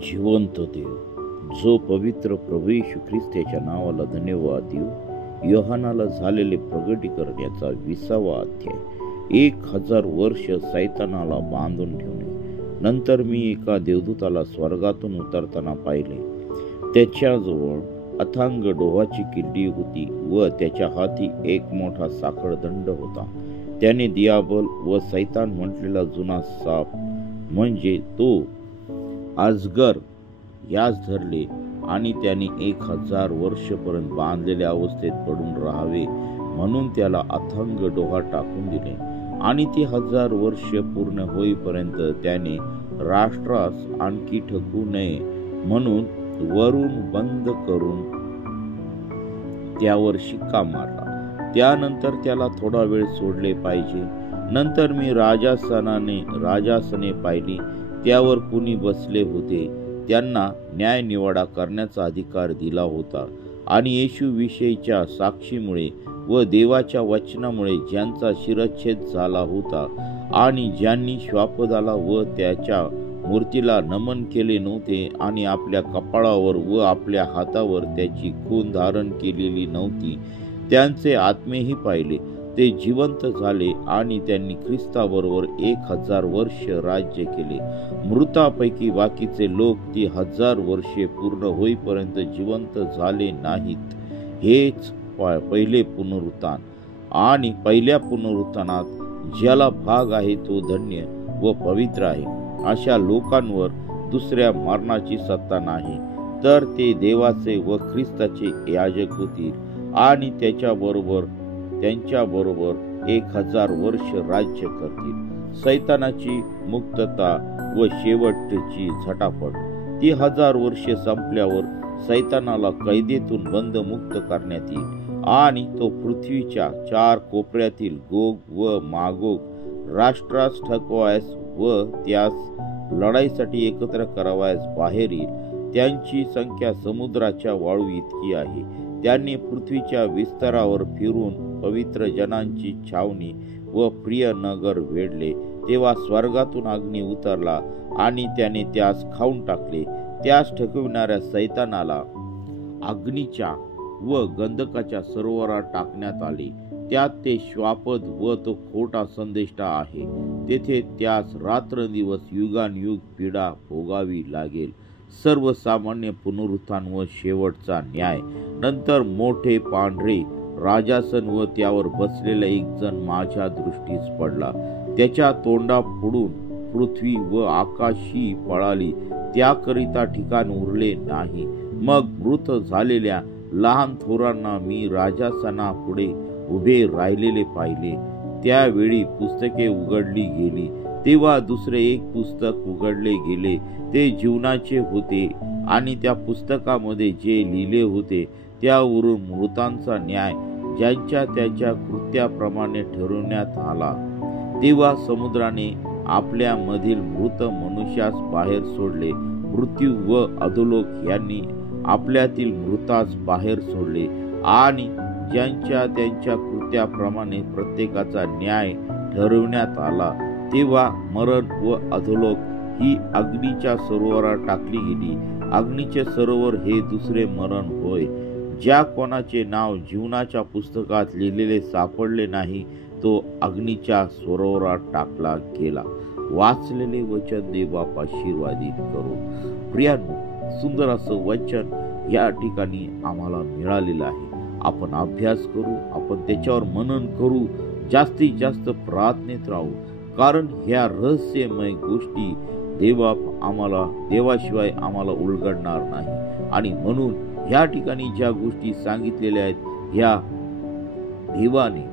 जिवंत देव, जो पवित्र प्रभू येशू ख्रिस्ताच्या नावाला धन्यवाद देऊ. योहानाला झालेले प्रगटीकरण याचा 20वा अध्याय. 1000 वर्ष सैतानाला बांधून ठेवणे. नंतर मी एका देवदूताला स्वर्गातून उतरताना पाहिले. त्याच्याजवळ अथांग डोहाची किल्ली होती व त्याच्या हाती एक मोठा साखळदंड होता. त्याने दियाबल व सैतान म्हटलेला जुना साप म्हणजे तो अजगर यास धरले आणि त्याने 1000 वर्षपर्यंत बांधलेल्या अवस्थेत पडून राहावे म्हणून त्याला अथांग डोहात टाकून दिले. आणि ती 1000 वर्ष पूर्ण होईपर्यंत त्याने राष्ट्रास आणखी ठकू नये म्हणून वरून बंद करून त्यावर शिक्का मारला. त्यानंतर त्याला थोडा वेळ सोडले पाहिजे. नंतर मी राजासने पाहिली. त्यावर कुणी बसले होते. त्यांना न्याय निवाडा करण्याचा अधिकार दिला होता. आणि येशू विषयीच्या साक्षीमुळे व देवाच्या वचनामुळे ज्यांचा शिरच्छेद झाला होता आणि ज्यांनी श्वापदाला व त्याच्या मूर्तीला नमन केले नव्हते आणि आपल्या कपाळावर व आपल्या हातावर त्याची खून धारण केलेली नव्हती, त्यांचे आत्मेही पाहिले. ते जिवंत झाले आणि त्यांनी ख्रिस्ताबरोबर 1000 वर्ष राज्य केले. मृतापैकी बाकीचे लोक ती 1000 वर्षे पूर्ण होईपर्यंत जिवंत झाले नाहीत. हेच पहिले पुनरुत्थान. आणि पहिल्या पुनरुत्थानात ज्याला भाग आहे तो धन्य व पवित्र आहे. अशा लोकांवर दुसऱ्या मरणाची सत्ता नाही, तर ते देवाचे व ख्रिस्ताचे याजक होतील आणि त्यांच्याबरोबर 1000 वर्ष राज्य करतील. सैतानाची मुक्तता व शेवटची झटापट. ती 1000 वर्षे संपल्यावर सैतानाला कैदेतून बंदमुक्त करण्यात येईल आणि तो पृथ्वीच्या 4 कोपऱ्यातील गोग व मागोग राष्ट्रास ठकवायस व त्यास लढाईसाठी एकत्र करावयास बाहेर येईल. त्यांची संख्या समुद्राच्या वाळू इतकी आहे. त्यांनी पृथ्वीच्या विस्तारावर फिरून पवित्र जनांची छावणी व प्रिय नगर वेढले. तेव्हा स्वर्गातून अग्नी उतरला आणि त्याने त्यास खाऊन टाकले. त्यास ठकविणाऱ्या सैतानाला अग्नीच्या व गंधकाच्या सरोवरात टाकण्यात आले. त्यात ते श्वापद व तो खोटा संदेष्टा आहे. तेथे त्यास रात्रंदिवस युगानयुग पीडा भोगावी लागेल. सर्वसामान्य पुनरुत्थान व शेवटचा न्याय. नंतर मोठे पांढरे राजासन व त्यावर बसलेला एक जण माझ्या दृष्टीस पडला. त्याच्या तोंडा फोडून पृथ्वी व आकाशी पळाली. त्याकरिता ठिकाण उरले नाही. मग मृत झालेल्या लहान थोरांना मी राजासना पुढे उभे राहिलेले पाहिले. त्यावेळी पुस्तके उघडली गेली. तेव्हा दुसरे एक पुस्तक उघडले गेले. ते जीवनाचे होते आणि त्या पुस्तकामध्ये जे लिहिले होते त्यावरून मृतांचा न्याय ज्यांच्या त्याच्या कृत्याप्रमाणे ठरवण्यात आला. तेव्हा समुद्राने आपल्या मधील मृत मनुष्यास बाहेर सोडले. मृत्यू व अधोलोक यांनी आपल्यातील मृतास बाहेर सोडले आणि ज्यांच्या त्यांच्या कृत्याप्रमाणे प्रत्येकाचा न्याय ठरवण्यात आला. तेव्हा मरण व अधोलोक ही अग्नीच्या सरोवरात टाकली गेली. अग्नीचे सरोवर हे दुसरे मरण होय. ज्या कोणाचे नाव जीवनाच्या पुस्तकात लिहिलेले सापडले नाही तो अग्नीच्या सरोवरात टाकला गेला. वाचलेले वचन देवबाप आशीर्वादित करो. प्रियांनो, सुंदर असं वचन या ठिकाणी आम्हाला मिळालेलं आहे. आपण अभ्यास करू, आपण त्याच्यावर मनन करू, जास्तीत जास्त प्रार्थनेत राहू. कारण ह्या रहस्यमय गोष्टी देवाशिवाय आम्हाला उलगडणार नाही. आणि म्हणून ह्या ठिकाणी ज्या गोष्टी सांगितलेल्या आहेत ह्या देवाने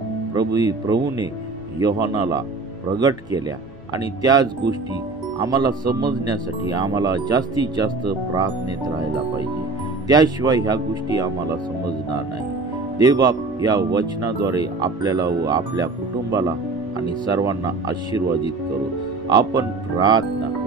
प्रभूने योहानाला प्रगट केल्या आणि त्याच गोष्टी आम्हाला समजण्यासाठी आम्हाला जास्तीत जास्त प्रार्थनेत राहायला पाहिजे. त्याशिवाय ह्या गोष्टी आम्हाला समजणार नाही. देवबाप या वचनाद्वारे आपल्याला व आपल्या कुटुंबाला आणि सर्वांना आशीर्वादित करू. आपण प्रार्थना करू.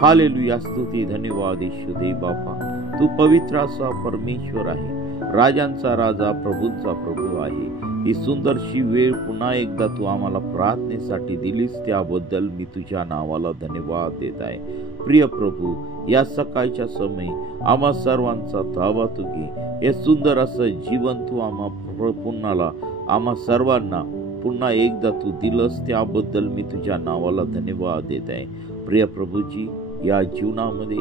हालेलुया, स्तुती, धन्यवाद येशू देव बापा. तू पवित्र असा परमेश्वर आहे. राजांचा राजा, प्रभूंचा प्रभू आहे. ही सुंदरशी वेळ पुन्हा एकदा तू आम्हाला प्रार्थनेसाठी दिलीस त्याबद्दल मी तुझ्या नावाला धन्यवाद देत आहे. प्रिय प्रभू, या सकाळच्या समयी आम्हा सर्वांचा ताबा तू घे. हे सुंदर असं जीवन तू आम्हा सर्वांना पुन्हा एकदा तू दिलंस, त्याबद्दल मी तुझ्या नावाला धन्यवाद देत आहे. प्रिय प्रभूजी, या जीवनामध्ये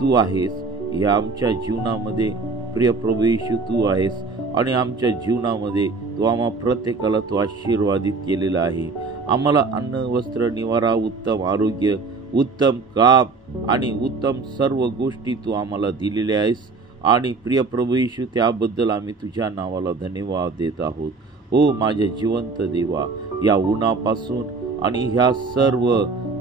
तू आहेस, या आमच्या जीवनामध्ये प्रिय प्रभू येशू तू आहेस, आणि आमच्या जीवनामध्ये तू आम्हा प्रत्येकाला तू आशीर्वादित केलेला आहे. आम्हाला अन्न, वस्त्र, निवारा, उत्तम आरोग्य, उत्तम काम आणि उत्तम सर्व गोष्टी तू आम्हाला दिलेल्या आहेस. आणि प्रिय प्रभू येशू, त्याबद्दल आम्ही तुझ्या नावाला धन्यवाद देत आहोत. हो माझ्या जिवंत देवा, या उन्हापासून आणि ह्या सर्व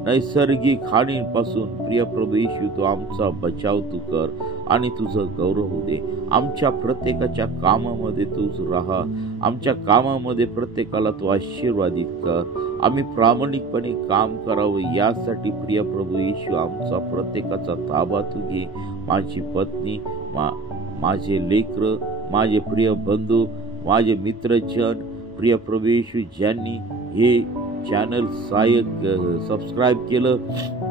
नैसर्गिक हानीपासून प्रिय प्रभू येशू तू आमचा बचाव तू कर आणि तुझं गौरव होऊ दे. आमच्या प्रत्येकाच्या कामामध्ये तूच राहा, आमच्या कामामध्ये प्रत्येकाला तू आशीर्वादित कर. आम्ही प्रामाणिकपणे काम करावं यासाठी प्रिय प्रभू येशू आमचा प्रत्येकाचा ताबा तू घे. माझी पत्नी, माझे लेकरं, माझे प्रिय बंधू, माझे मित्रजन, प्रिय प्रभू येशू ज्यांनी हे चॅनल सबस्क्राईब केलं,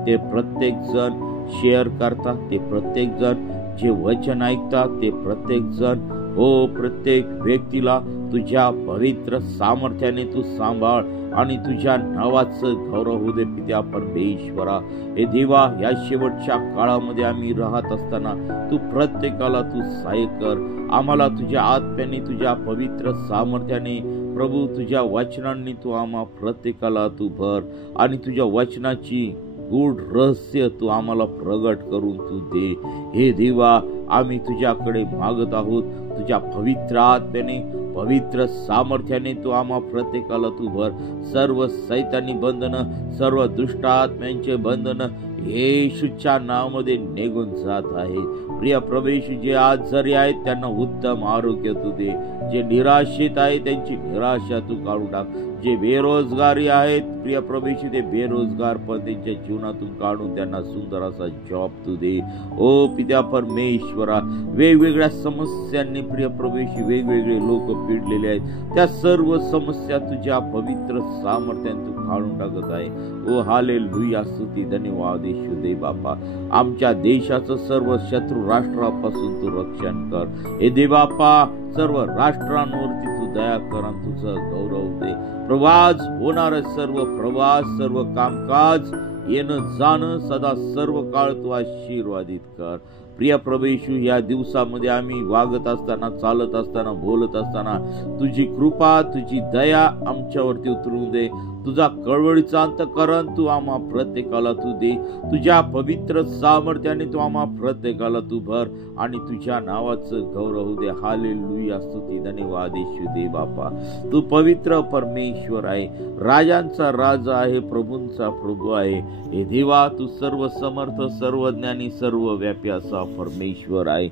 ते प्रत्येक जण शेअर करतात, ते प्रत्येक जण जे वचन ऐकतात, ते प्रत्येक जण हो प्रत्येक व्यक्तीला तुझ्या पवित्र सामर्थ्याने तू सांभाळ आणि तुझ्या नावाचं गौरव होऊ दे. पित्या परमेश्वरा, हे देवा, या शेवटच्या काळामध्ये आम्ही राहत असताना तू प्रत्येकाला तू सहाय्य कर. आम्हाला तुझ्या आत्म्याने, तुझ्या पवित्र सामर्थ्याने प्रभू, तुझ्या वचनांनी तू आम्हा प्रत्येकाला तू भर आणि तुझ्या वचनाची गूढ रहस्य तू आम्हाला प्रगट करून तू दे. हे देवा, आम्ही तुझ्याकडे मागत आहोत. तुझ्या पवित्र आत्म्याने, पवित्र सामर्थ्याने तू आम्हा प्रत्येकाला तू भर. सर्व सैतानी बंधनं, सर्व दुष्ट आत्म्यांचे बंधनं येशूच्या नावामध्ये निघून जात आहे. प्रिय प्रभू येशू, जे आजारी आहेत त्यांना उत्तम आरोग्य तू दे. जे निराशेत आहे त्यांची निराशा तू काढून टाक. जे बेरोजगारी आहेत प्रिय प्रभू येशू, ते बेरोजगार पण त्यांच्या जीवनातून काढून त्यांना सुंदर असा जॉब तू दे. ओ पित्या परमेश्वरा, वेगवेगळ्या समस्यांनी प्रिय प्रभू येशू वेगवेगळे लोक पिडलेले आहेत. त्या सर्व समस्या तुझ्या पवित्र सामर्थ्याने तू काढून टाकत आहे. ओ हालेलुया, स्तुती, धन्यवाद येशू दे बापा. आमच्या देशाचं सर्व शत्रू राष्ट्रापासून तू रक्षण कर. हे दे बापा, सर्व राष्ट्रांवरती तू दया कर आणि तुझं गौरव दे. प्रवास होणार सर्व कामकाज, येणं जाणं सदा सर्व काळ तू आशीर्वादित कर. प्रिय प्रभू येशू, या दिवसामध्ये आम्ही वागत असताना, चालत असताना, बोलत असताना तुझी कृपा, तुझी दया आमच्यावरती उतरून दे. तुझा कळवळीचा अंतःकरण तू आम्हा प्रत्येकाला तू दे. तुझ्या पवित्र सामर्थ्याने तू आम्हा प्रत्येकाला तू भर आणि तुझ्या नावाचं गौरव होऊ दे. हालेलुया, स्तुती, धन्यवाद येशू दे बापा. तू पवित्र परमेश्वर आहे, राजांचा राजा आहे, प्रभूंचा प्रभू आहे. हे देवा, तू सर्व समर्थ, सर्व ज्ञानी, सर्व व्यापी असा परमेश्वर आहे.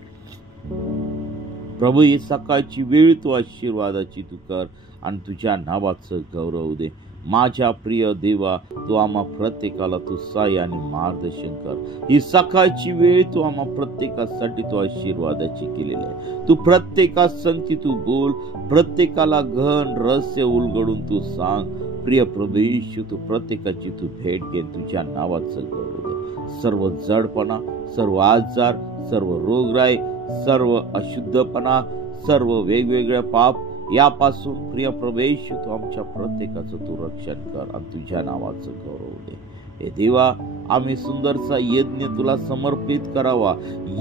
प्रभू, ही सकाळची वेळ तू आशीर्वादाची तू कर आणि तुझ्या नावाचं गौरव दे. माझ्या प्रिय देवा, तू आम्हा प्रत्येकाला तू सहाय्य आणि मार्गदर्शन कर. ही सकाळची वेळ तू आम्हा प्रत्येकासाठी तू आशीर्वादाची केलेली आहे. तू प्रत्येकासंगती तू बोल, प्रत्येकाला गहन रहस्य उलगडून तू सांग. प्रिय प्रभू येशू, तू प्रत्येकाची तू भेट घे, तुझ्या नावाचं गौरव दे. सर्व जडपणा, सर्व आजार, सर्व रोगराई, सर्व अशुद्धपणा, सर्व वेगवेगळे पाप यापासून प्रिय प्रभू येशू तू आमच्या प्रत्येकाचं तू रक्षण कर आणि तुझ्या नावाचं गौरव दे. हे देवा, आम्ही सुंदरसा यज्ञ तुला समर्पित करावा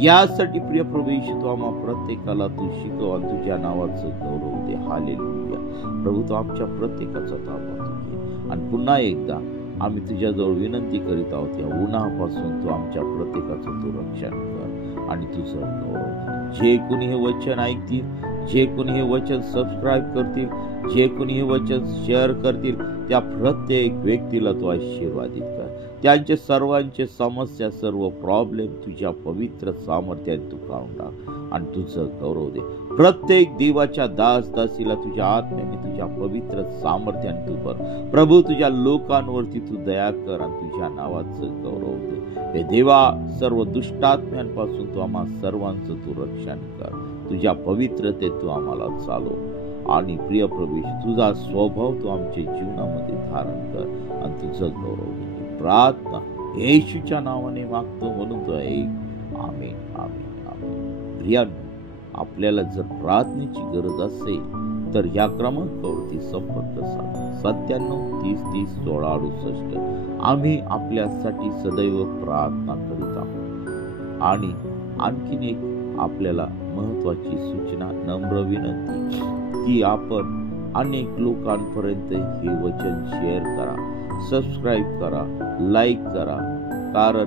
यासाठी प्रिय प्रभू येशू तू आम्हा प्रत्येकाला तू शिकव आणि तुझ्या नावाचं गौरव दे. हालेलुया. प्रभू, तू आमच्या प्रत्येकाचा ताबा तू घे आणि पुन्हा एकदा आम्ही तुझ्याजवळ विनंती करीत आहोत, या उन्हापासून तू आमच्या प्रत्येकाचं तू रक्षण कर आणि तुझं गौरव. जे कोणी हे वचन ऐकतील, जे कोणी हे वचन सबस्क्राईब करतील, जे कोणी हे वचन शेअर करतील, त्या प्रत्येक व्यक्तीला तू आशीर्वादित कर. त्यांचे सर्वांचे समस्या, सर्व प्रॉब्लेम तुझ्या पवित्र सामर्थ्याने तू काढून टाक आणि तुझं गौरव दे. प्रत्येक देवाच्या दासदासीला तुझ्या आत्म्याने, तुझ्या पवित्र सामर्थ्याने तू भर. प्रभू, तुझ्या लोकांवरती तू दया कर आणि तुझ्या नावाचं गौरव दे. हे देवा, सर्व दुष्टात्म्यांपासून तू आम्हा सर्वांचं तू रक्षण कर. तुझ्या पवित्रतेत तू आम्हाला चालव आणि प्रिय प्रभू, तुझा स्वभाव तू आमच्या जीवनामध्ये धारण कर आणि तुझं गौरव दे. प्रार्थना येशूच्या नावाने मागतो म्हणून तो आहे. आमेन, आमेन, आमेन. प्रियांनो, आपल्याला जर प्रार्थनेची गरज असेल तर ह्या क्रमांकावरती संपर्क साधा. 97 30 30 16 68. आम्ही आपल्यासाठी सदैव प्रार्थना करीत आहोत. आणि आणखीन एक आपल्याला महत्वाची सूचना, नम्र विनंती की आपण अनेक लोकांपर्यंत हे वचन शेअर करा, सबस्क्राईब करा, लाईक करा. कारण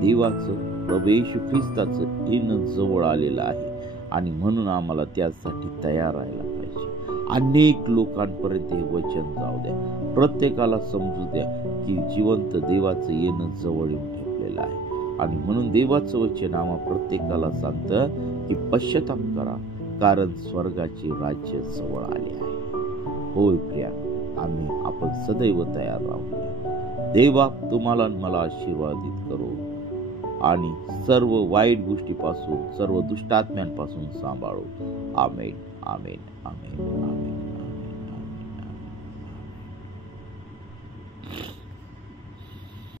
देवाचं, प्रभू येशू ख्रिस्ताचं येणं जवळ आलेलं आहे आणि म्हणून आम्हाला त्यासाठी तयार राहायला पाहिजे. अनेक लोकांपर्यंत हे वचन जाऊ द्या. प्रत्येकाला समजू द्या की जिवंत देवाचं येणं जवळ येऊन ठेवलेलं आहे. आणि म्हणून देवाचं वचन आम्हा प्रत्येकाला सांगतं की पश्चाताप करा, कारण स्वर्गाचे राज्य जवळ आले आहे. होय प्रिया, आपण सदैव तयार राहूया. देवा तुम्हाला मला आशीर्वादित करो आणि सर्व वाईट गोष्टीपासून, सर्व दुष्टात्म्यांपासून सांभाळो. आमेन, आमेन, आमेन, आमेन.